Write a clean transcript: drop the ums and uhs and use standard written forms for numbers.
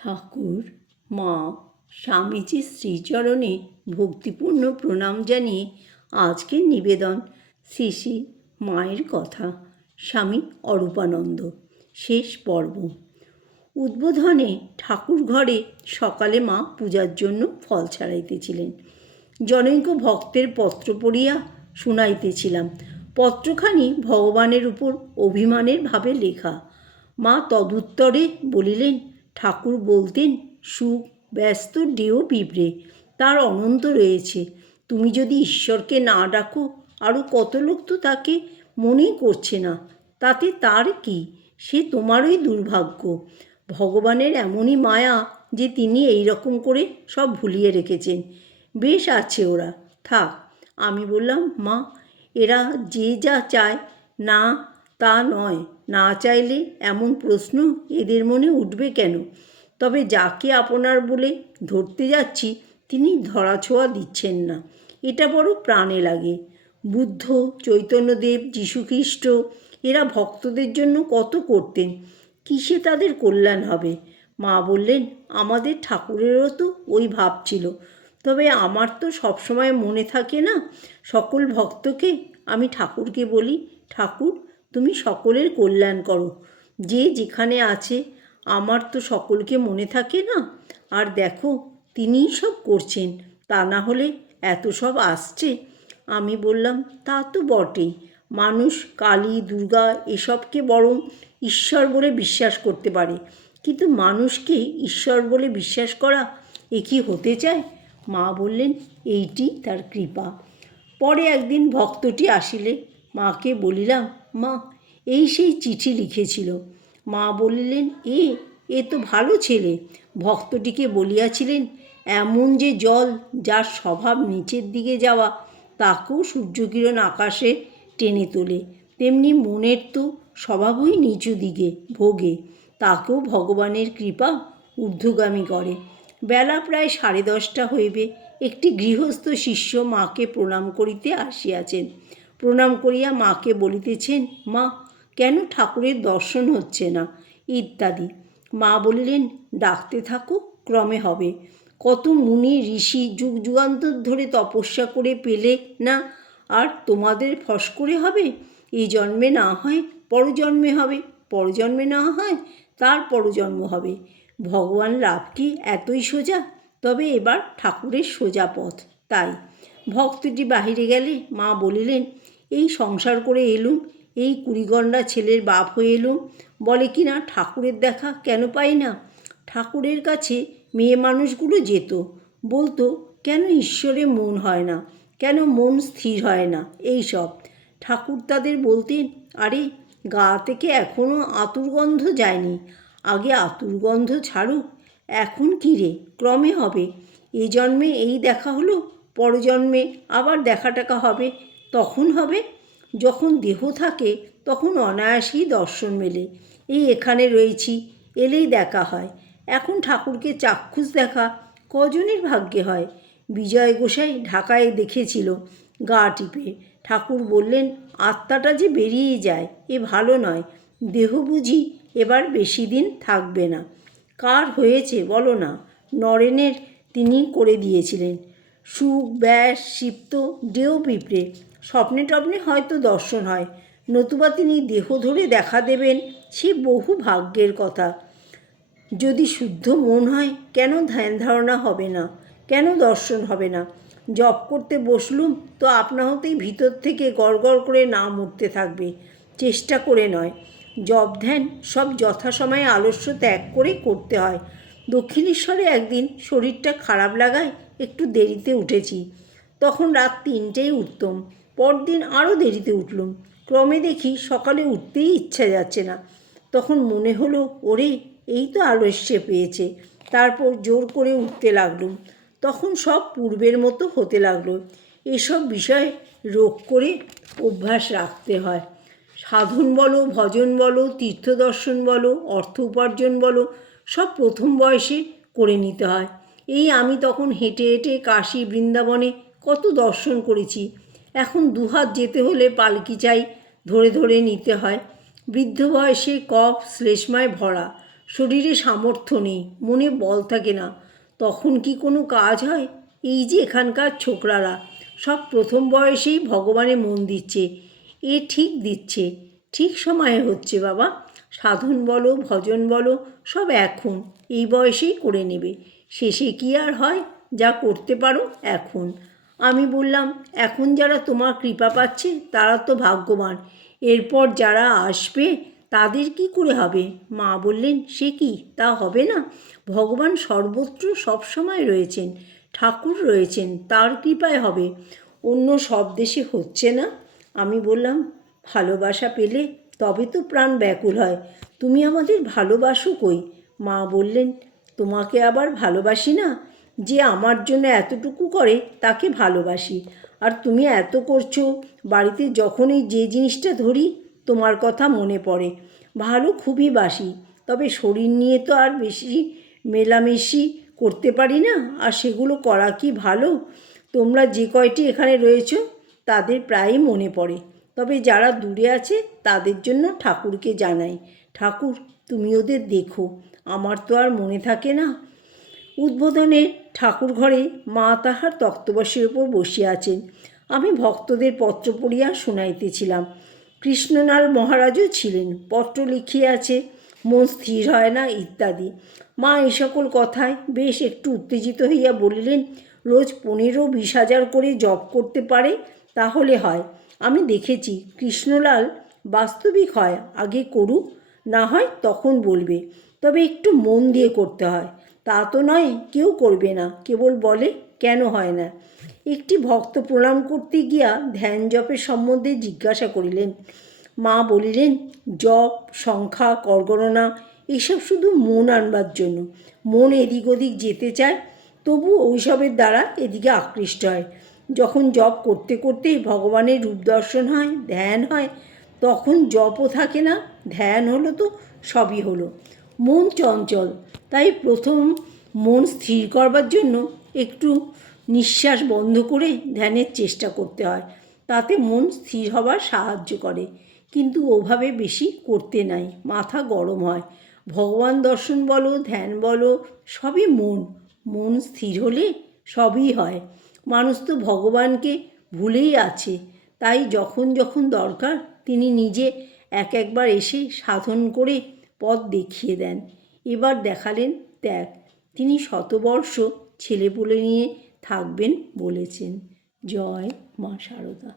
ঠাকুর, মা, স্বামীজির শ্রীচরণে ভক্তিপূর্ণ প্রণাম জানিয়ে আজকের নিবেদন শ্রী শ্রী মায়ের কথা, স্বামী অরূপানন্দ, শেষ পর্ব। উদ্বোধনে ঠাকুর ঘরে সকালে মা পূজার জন্য ফল ছাড়াইতেছিলেন। জনৈক ভক্তের পত্র পড়িয়া শুনাইতেছিলাম। পত্রখানি ভগবানের উপর অভিমানের ভাবে লেখা। মা তদুত্তরে বলিলেন, ঠাকুর বলতেন, সুখ ব্যস্ত ডেও পিঁপড়ে, তার অনন্ত রয়েছে। তুমি যদি ঈশ্বরকে না ডাকো, আরও কত লোক তো তাকে মনেই করছে না, তাতে তার কি? সে তোমারই দুর্ভাগ্য। ভগবানের এমনই মায়া যে তিনি এই রকম করে সব ভুলিয়ে রেখেছেন। বেশ আছে ওরা, থাক। আমি বললাম, মা, এরা যে যা চায় না তা নয়, না চাইলে এমন প্রশ্ন এদের মনে উঠবে কেন? তবে যাকে আপনার বলে ধরতে যাচ্ছি তিনি ধরাছোঁয়া দিচ্ছেন না, এটা বড় প্রাণে লাগে। বুদ্ধ, চৈতন্যদেব, যীশুখ্রিস্ট এরা ভক্তদের জন্য কত করতেন, কিসে তাদের কল্যাণ হবে? মা বললেন, আমাদের ঠাকুরেরও তো ওই ভাব ছিল, তবে আমার তো সবসময় মনে থাকে না সকল ভক্তকে। আমি ঠাকুরকে বলি, ঠাকুর তুমি সকলের কল্যাণ করো, যে যেখানে আছে। আমার তো সকলকে মনে থাকে না। আর দেখো, তিনিই সব করছেন, তা না হলে এত সব আসছে। আমি বললাম, তা তো বটেই, মানুষ কালী, দুর্গা এসবকে বরং ঈশ্বর বলে বিশ্বাস করতে পারে, কিন্তু মানুষকে ঈশ্বর বলে বিশ্বাস করা এ কি হতে চায়? মা বললেন, এইটি তার কৃপা। পরে একদিন ভক্তটি আসিলে মাকে বলিলাম, মা, এই সেই চিঠি লিখেছিল। মা বলিলেন, এ তো ভালো ছেলে। ভক্তটিকে বলিয়াছিলেন, এমন যে জল যার স্বভাব নিচের দিকে যাওয়া, তাকেও সূর্যকিরণ আকাশে টেনে তোলে, তেমনি মনের তো স্বভাবই নিচু দিকে ভোগে, তাকেও ভগবানের কৃপা ঊর্ধ্বগামী করে। বেলা প্রায় 10:30 হইবে। একটি গৃহস্থ শিষ্য মাকে প্রণাম করিতে আসিয়াছেন। প্রণাম করিয়া মাকে বলিতেছেন, মা, কেন ঠাকুরের দর্শন হচ্ছে না, ইত্যাদি। মা বলিলেন, ডাকতে থাকো, ক্রমে হবে। কত মুনি ঋষি যুগ যুগান্তর ধরে তপস্যা করে পেলে না, আর তোমাদের ফস করে হবে? এই জন্মে না হয় পরজন্মে হবে, পরজন্মে না হয় তার পরজন্ম হবে। ভগবান লাভ কি এতই সোজা? তবে এবার ঠাকুরের সোজা পথ। তাই ভক্তটি বাহিরে গেলে মা বলিলেন, এই সংসার করে এলুম, এই কুড়িগণ্ডা ছেলের বাপ হয়ে এলুম, বলে কি না ঠাকুরের দেখা কেন পাই না? ঠাকুরের কাছে মেয়ে মানুষগুলো যেত, বলতো, কেন ঈশ্বরে মন হয় না, কেন মন স্থির হয় না, এই সব। ঠাকুর তাদের বলতেন, আরে গা থেকে এখনও আতুর গন্ধ যায়নি, আগে আতুর গন্ধ ছাড়ুক। এখন কী রে, ক্রমে হবে। এই জন্মে এই দেখা হলো, পরজন্মে আবার দেখা টাকা হবে। তখন হবে যখন দেহ থাকে, তখন অনায়াসেই দর্শন মেলে। এই এখানে রয়েছি, এলেই দেখা হয়। এখন ঠাকুরকে চাক্ষুষ দেখা কজনের ভাগ্যে হয়? বিজয় গোসাই ঢাকায় দেখেছিল গা টিপে। ঠাকুর বললেন, আত্মাটা যে বেরিয়ে যায়, এ ভালো নয়। দেহ বুঝি এবার বেশি দিন থাকবে না। কার হয়েছে বলো না? নরেনের তিনি করে দিয়েছিলেন। সুখ, ব্যাস, সিপ্ত, ডেও পিঁপড়ে, স্বপ্নে টপ্নে হয়তো দর্শন হয়, নতুবা তিনি দেহ ধরে দেখা দেবেন, সে বহু ভাগ্যের কথা। যদি শুদ্ধ মন হয়, কেন ধ্যান ধারণা হবে না, কেন দর্শন হবে না? জপ করতে বসলুম তো আপনা হতেই ভিতর থেকে গড়গড় করে নাম উঠতে থাকবে, চেষ্টা করে নয়। জপ ধ্যান সব যথাসময়ে আলস্য ত্যাগ করে করতে হয়। দক্ষিণেশ্বরে একদিন শরীরটা খারাপ লাগায় একটু দেরিতে উঠেছি, তখন রাত 3টেয় উঠতুম। পরদিন আরও দেরিতে উঠলুম, ক্রমে দেখি সকালে উঠতেই ইচ্ছা যাচ্ছে না। তখন মনে হলো, ওরে, এই তো আলস্যে পেয়েছে। তারপর জোর করে উঠতে লাগলুম, তখন সব পূর্বের মতো হতে লাগলো। এসব বিষয় রোগ করে অভ্যাস রাখতে হয়। সাধন বলো, ভজন বলো, তীর্থদর্শন বলো, অর্থ উপার্জন বলো, সব প্রথম বয়সে করে নিতে হয়। এই আমি তখন হেঁটে হেঁটে কাশী, বৃন্দাবনে কত দর্শন করেছি। এখন দুহাত যেতে হলে পালকি চাই, ধরে ধরে নিতে হয়। বৃদ্ধ বয়সে কফ শ্লেষ্মায় ভরা, শরীরে সামর্থ্য নেই, মনে বল থাকে না, তখন কি কোনো কাজ হয়? এই যে এখানকার ছোকরারা সব প্রথম বয়সেই ভগবানে মন দিচ্ছে, এ ঠিক দিচ্ছে, ঠিক সময়ে হচ্ছে বাবা। সাধন বলো ভজন বলো সব এখন এই বয়সেই করে নেবে, শেষে কি আর হয়? যা করতে পারো এখন। আমি বললাম, এখন যারা তোমার কৃপা পাচ্ছে তারা তো ভাগ্যবান, এরপর যারা আসবে তাদের কি করে হবে? মা বললেন, সে কি, তা হবে না? ভগবান সর্বত্র সবসময় রয়েছেন, ঠাকুর রয়েছেন, তার কৃপায় হবে, অন্য সব দেশে হচ্ছে না। আমি বললাম, ভালোবাসা পেলে তবে তো প্রাণ ব্যাকুল হয়, তুমি আমাদের ভালোবাসো কই? মা বললেন, তোমাকে আবার ভালোবাসি না? যে আমার জন্য এতটুকু করে তাকে ভালোবাসি, আর তুমি এত করছো। বাড়িতে যখনই যে জিনিসটা ধরি তোমার কথা মনে পড়ে। ভালো খুবই বাসি, তবে শরীর নিয়ে তো আর বেশি মেলামেশি করতে পারি না, আর সেগুলো করা কি ভালো? তোমরা যে কয়টি এখানে রয়েছো তাদের প্রায়ই মনে পড়ে, তবে যারা দূরে আছে তাদের জন্য ঠাকুরকে জানাই, ঠাকুর তুমি ওদের দেখো, আমার তো আর মনে থাকে না। উদ্বোধনে ঠাকুর ঘরে মা তাহার তক্তবশের ওপর বসিয়া আছেন, আমি ভক্তদের পত্র পড়িয়া শুনাইতেছিলাম। কৃষ্ণলাল মহারাজও ছিলেন, পত্র লিখিয়াছে, মন স্থির হয় না ইত্যাদি। মা এই সকল কথায় বেশ একটু উত্তেজিত হইয়া বলিলেন, রোজ 15-20 হাজার করে জপ করতে পারে তাহলে হয়। আমি দেখেছি কৃষ্ণলাল বাস্তবিক হয়, আগে করুক, না হয় তখন বলবে, তবে একটু মন দিয়ে করতে হয়। তা তো নয় কেউ করবে না, কেবল বলে কেন হয় না। একটি ভক্ত প্রণাম করতে গিয়া ধ্যান জপের সম্বন্ধে জিজ্ঞাসা করিলেন। মা বলিলেন, জপ, সংখ্যা, করগণনা এসব শুধু মন আনবার জন্য। মন এদিক ওদিক যেতে চায়, তবু ওইসবের দ্বারা এদিকে আকৃষ্ট হয়। যখন জপ করতে করতেই ভগবানের রূপ দর্শন হয়, ধ্যান হয়, তখন জপও থাকে না, ধ্যান হলো তো সবই হলো। মন চঞ্চল, তাই প্রথম মন স্থির করবার জন্য একটু নিঃশ্বাস বন্ধ করে ধ্যানের চেষ্টা করতে হয়, তাতে মন স্থির হবার সাহায্য করে। কিন্তু ওভাবে বেশি করতে নাই, মাথা গরম হয়। ভগবান দর্শন বলো, ধ্যান বলো, সবই মন। মন স্থির হলে সবই হয়। মানুষ তো ভগবানকে ভুলেই আছে, তাই যখন যখন দরকার তিনি নিজে একবার এসে সাধন করে পথ দেখিয়ে দেন। এবার দেখালেন, দেখ, তিনি শতবর্ষ ছেলেপুলে নিয়ে থাকবেন বলেছেন। জয় মা শারদা।